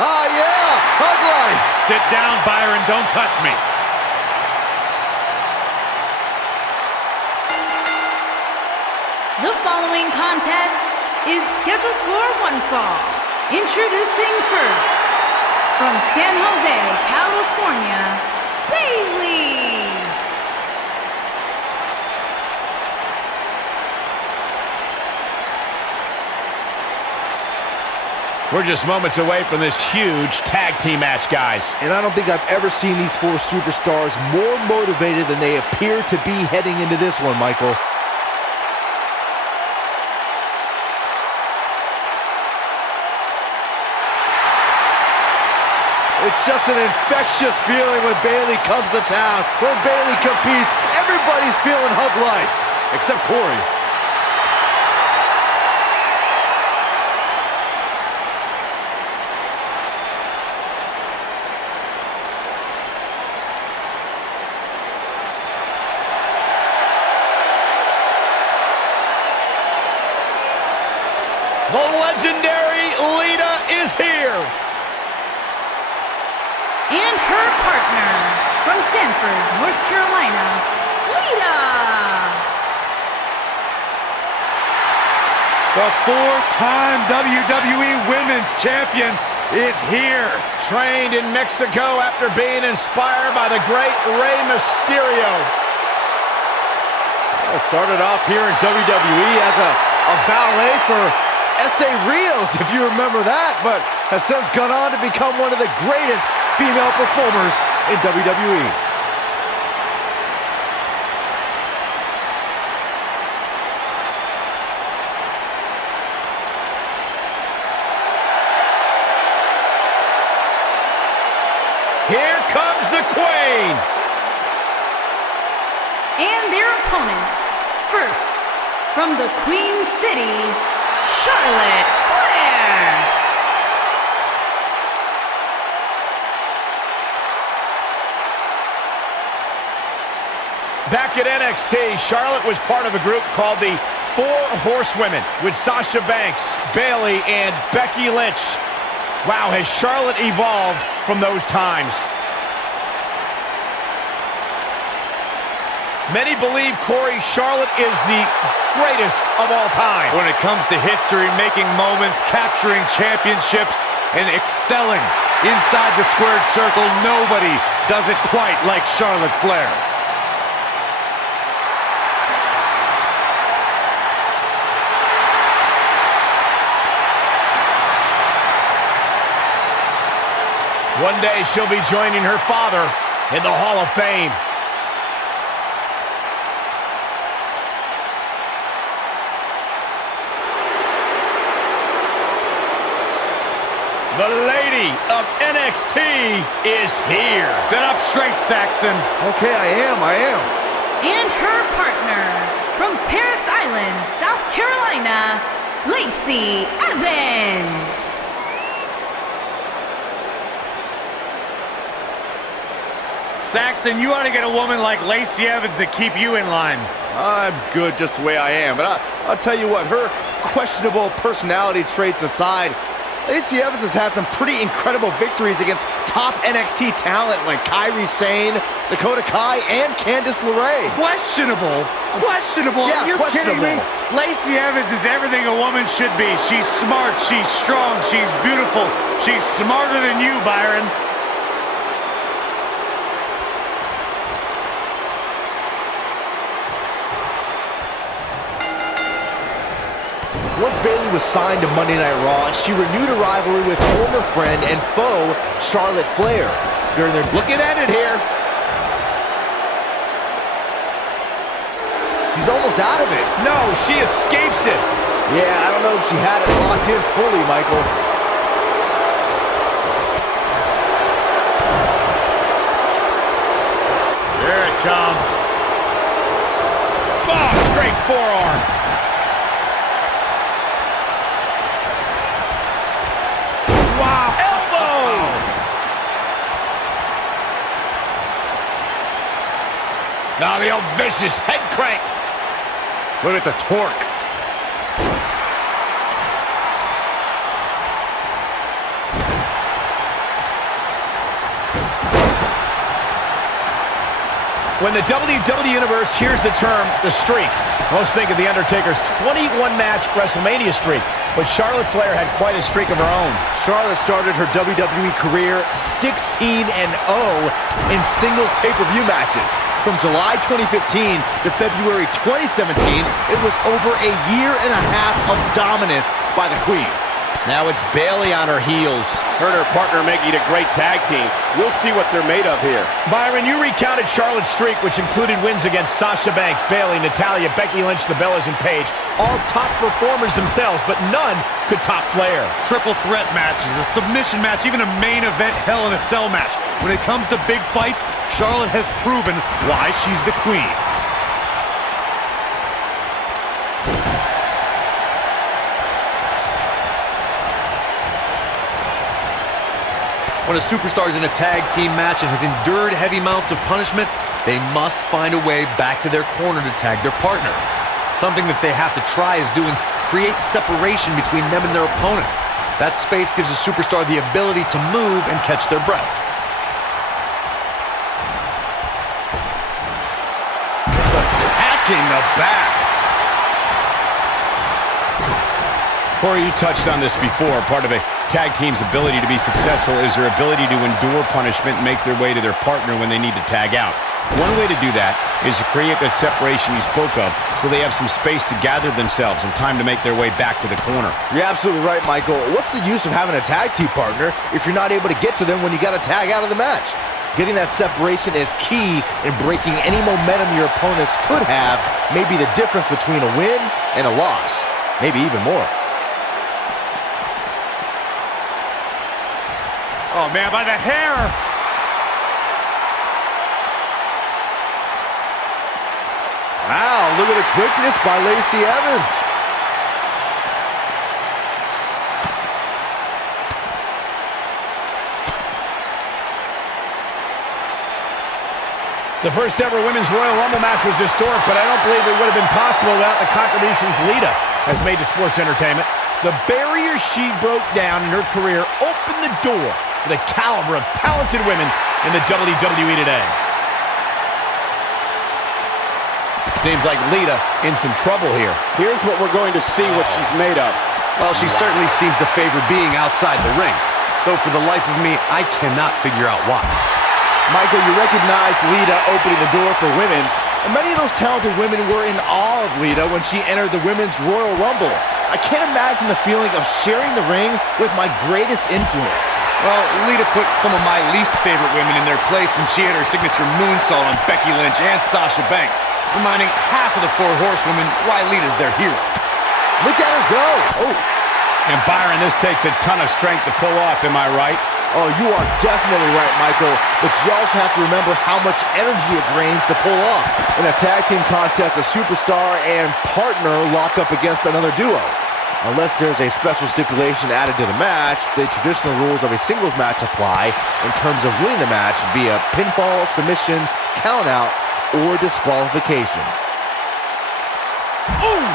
Ah, yeah, hug life. Sit down, Byron, don't touch me. The following contest is scheduled for one fall. Introducing first, from San Jose, California, Bayley. We're just moments away from this huge tag team match, guys. And I don't think I've ever seen these four superstars more motivated than they appear to be heading into this one, Michael. It's just an infectious feeling when Bayley comes to town. When Bayley competes, everybody's feeling hug life, except Corey. The legendary Lita is here. And her partner, from Stanford, North Carolina, Lita. The four-time WWE Women's Champion is here. Trained in Mexico after being inspired by the great Rey Mysterio. Started off here in WWE as a valet for S.A. Rios, if you remember that, but has since gone on to become one of the greatest female performers in WWE. Here comes the Queen. And their opponents, first, from the Queen City, Charlotte Flair. Back at NXT, Charlotte was part of a group called the Four Horsewomen with Sasha Banks, Bayley, and Becky Lynch. Wow, has Charlotte evolved from those times. Many believe, Corey, Charlotte is the greatest of all time. When it comes to history, making moments, capturing championships, and excelling inside the squared circle, nobody does it quite like Charlotte Flair. One day she'll be joining her father in the Hall of Fame. The lady of NXT is here. Sit up straight, Saxton. Okay, I am. And her partner, from Paris Island, South Carolina, Lacey Evans. Saxton, you ought to get a woman like Lacey Evans to keep you in line. I'm good just the way I am, but I'll tell you what, her questionable personality traits aside, Lacey Evans has had some pretty incredible victories against top NXT talent like Kairi Sane, Dakota Kai, and Candice LeRae. Questionable? Questionable? Yeah, Are you kidding me? questionable. Lacey Evans is everything a woman should be. She's smart, she's strong, she's beautiful. She's smarter than you, Byron. Once Bayley was signed to Monday Night Raw, she renewed a rivalry with former friend and foe Charlotte Flair. During their Looking at it here. She's almost out of it. No, she escapes it. Yeah, I don't know if she had it locked in fully, Michael. Here it comes. Oh, straight forearm. Wow, elbow! Now the old vicious head crank. Look at the torque. When the WWE Universe hears the term, the streak, most think of The Undertaker's 21-match WrestleMania streak, but Charlotte Flair had quite a streak of her own. Charlotte started her WWE career 16-0 in singles pay-per-view matches. From July 2015 to February 2017, it was over a year and a half of dominance by the Queen. Now it's Bayley on her heels. Her and her partner making a great tag team. We'll see what they're made of here. Byron, you recounted Charlotte's streak, which included wins against Sasha Banks, Bayley, Natalya, Becky Lynch, the Bellas, and Paige. All top performers themselves, but none could top Flair. Triple threat matches, a submission match, even a main event Hell in a Cell match. When it comes to big fights, Charlotte has proven why she's the queen. When a superstar is in a tag team match and has endured heavy amounts of punishment, they must find a way back to their corner to tag their partner. Something that they have to try is doing create separation between them and their opponent. That space gives a superstar the ability to move and catch their breath. Attacking the back. Corey, you touched on this before. Part of a tag team's ability to be successful is their ability to endure punishment and make their way to their partner when they need to tag out. One way to do that is to create that separation you spoke of so they have some space to gather themselves and time to make their way back to the corner. You're absolutely right, Michael. What's the use of having a tag team partner if you're not able to get to them when you got to tag out of the match? Getting that separation is key in breaking any momentum your opponents could have, maybe the difference between a win and a loss, maybe even more. Oh, man, by the hair. Wow, look at the quickness by Lacey Evans. The first ever Women's Royal Rumble match was historic, but I don't believe it would have been possible without the contributions Lita has made to sports entertainment. The barrier she broke down in her career opened the door for the caliber of talented women in the WWE today. Seems like Lita in some trouble here. Here's what we're going to see what she's made of. Well, she certainly seems to favor being outside the ring. Though for the life of me, I cannot figure out why. Michael, you recognize Lita opening the door for women, and many of those talented women were in awe of Lita when she entered the Women's Royal Rumble. I can't imagine the feeling of sharing the ring with my greatest influence. Well, Lita put some of my least favorite women in their place when she had her signature moonsault on Becky Lynch and Sasha Banks, reminding half of the four horsewomen why Lita's their hero. Look at her go! Oh. And Byron, this takes a ton of strength to pull off, am I right? Oh, you are definitely right, Michael. But you also have to remember how much energy it drains to pull off. In a tag team contest, a superstar and partner lock up against another duo. Unless there's a special stipulation added to the match, the traditional rules of a singles match apply in terms of winning the match via pinfall, submission, countout, or disqualification. Ooh!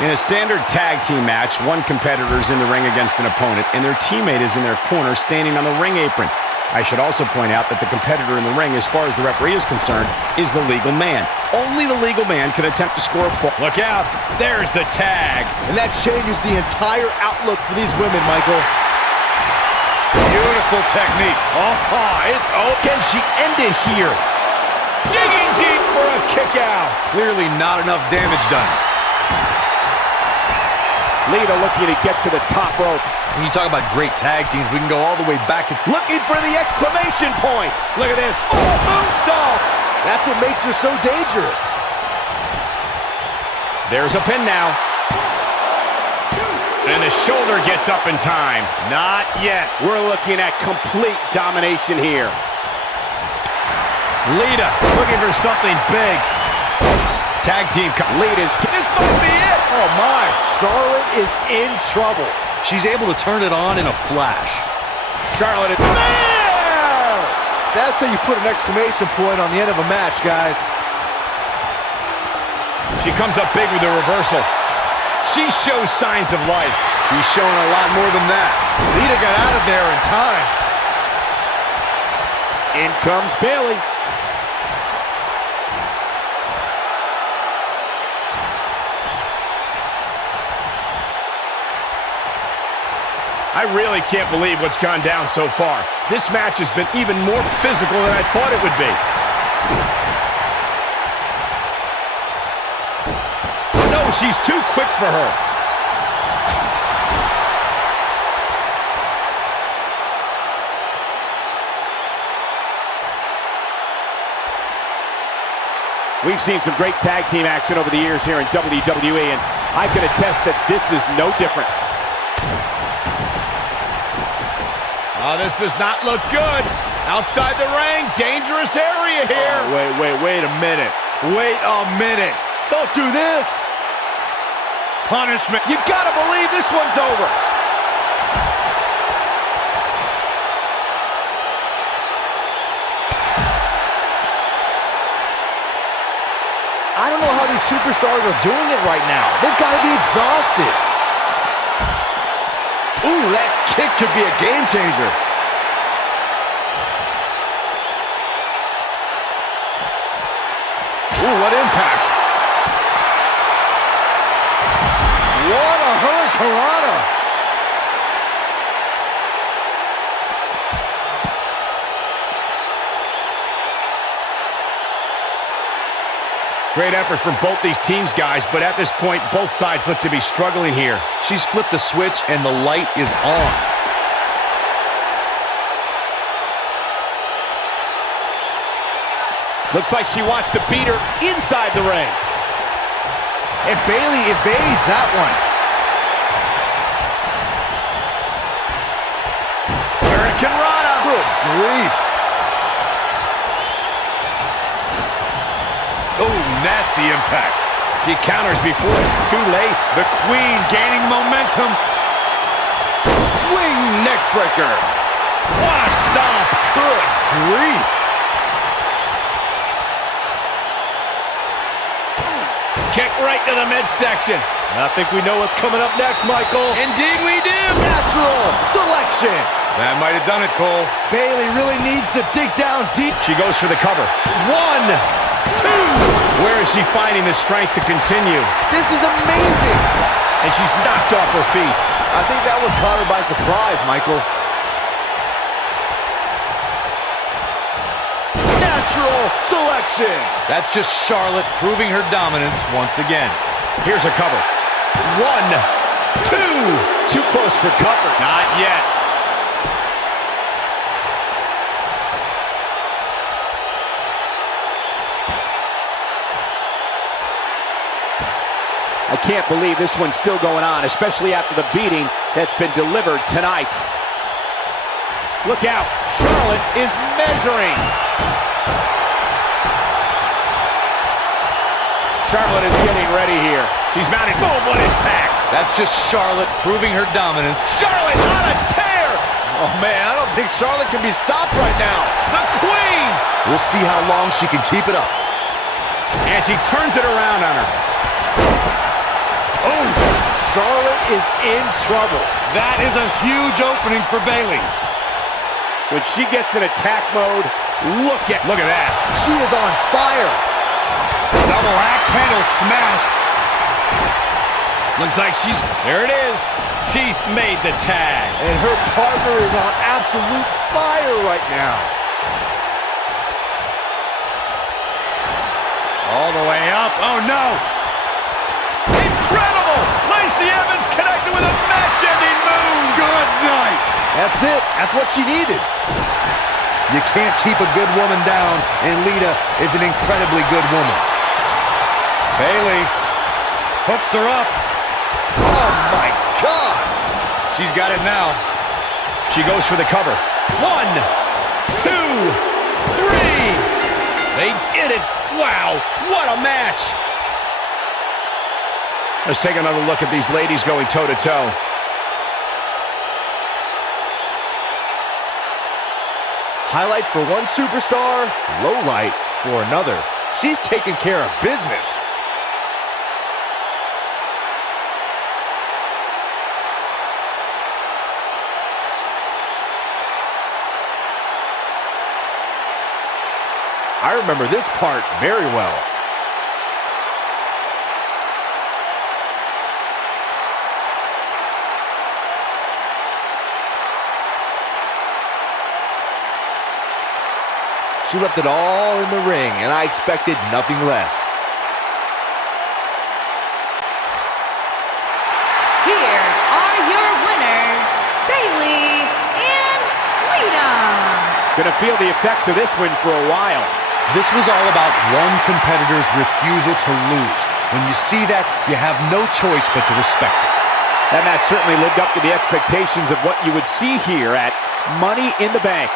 In a standard tag team match, one competitor is in the ring against an opponent, and their teammate is in their corner standing on the ring apron. I should also point out that the competitor in the ring, as far as the referee is concerned, is the legal man. Only the legal man can attempt to score a fall. Look out! There's the tag! And that changes the entire outlook for these women, Michael. Beautiful technique. It's open. Can she end it here? Digging deep for a kick out. Clearly not enough damage done. Lita looking to get to the top rope. When you talk about great tag teams, we can go all the way back to... Looking for the exclamation point. Look at this. Oh, moonsault! That's what makes her so dangerous. There's a pin now. And the shoulder gets up in time. Not yet. We're looking at complete domination here. Lita looking for something big. Tag team. Lita's. This might be it. Oh, my. Charlotte is in trouble. She's able to turn it on in a flash. Charlotte. Flair! That's how you put an exclamation point on the end of a match, guys. She comes up big with a reversal. She shows signs of life. She's showing a lot more than that. Lita got out of there in time. In comes Bayley. I really can't believe what's gone down so far. This match has been even more physical than I thought it would be. No, she's too quick for her. We've seen some great tag team action over the years here in WWE, and I can attest that this is no different. Oh, this does not look good. Outside the ring, dangerous area here. Oh, wait a minute. Wait a minute. Don't do this. Punishment. You gotta believe this one's over. I don't know how these superstars are doing it right now. They've got to be exhausted. Ooh, that kick could be a game changer. Ooh, what impact. What a hurricanrana. Great effort from both these teams, guys, but at this point, both sides look to be struggling here. She's flipped the switch and the light is on. Looks like she wants to beat her inside the ring. And Bayley evades that one. Hurricanrana. Good grief. Oh, nasty impact. She counters before it's too late. The Queen gaining momentum. Swing neckbreaker. What a stomp. Good grief. Kick right to the midsection. I think we know what's coming up next, Michael. Indeed we do. Natural selection. That might have done it, Cole. Bayley really needs to dig down deep. She goes for the cover. 1, 2. Where is she finding the strength to continue? This is amazing. And she's knocked off her feet. I think that one caught her by surprise, Michael. Natural selection. That's just Charlotte proving her dominance once again. Here's a cover. 1, 2. Too close for cover. Not yet. I can't believe this one's still going on, especially after the beating that's been delivered tonight. Look out. Charlotte is measuring. Charlotte is getting ready here. She's mounting. Boom, what impact. That's just Charlotte proving her dominance. Charlotte on a tear. Oh, man, I don't think Charlotte can be stopped right now. The Queen. We'll see how long she can keep it up. And she turns it around on her. Oh, Charlotte is in trouble. That is a huge opening for Bayley. When she gets in attack mode, look at that. She is on fire. Double axe handle smash. Looks like there it is. She's made the tag. And her partner is on absolute fire right now. All the way up. Oh, no. Incredible. Lacey Evans connected with a match-ending move. Good night. That's it. That's what she needed. You can't keep a good woman down, and Lita is an incredibly good woman. Bayley hooks her up. Oh, my God. She's got it now. She goes for the cover. 1, 2, 3. They did it. Wow, what a match. Let's take another look at these ladies going toe-to-toe. Highlight for one superstar, low light for another. She's taking care of business. I remember this part very well. She left it all in the ring, and I expected nothing less. Here are your winners, Bayley and Lita. Gonna feel the effects of this win for a while. This was all about one competitor's refusal to lose. When you see that, you have no choice but to respect it. That match certainly lived up to the expectations of what you would see here at Money in the Bank.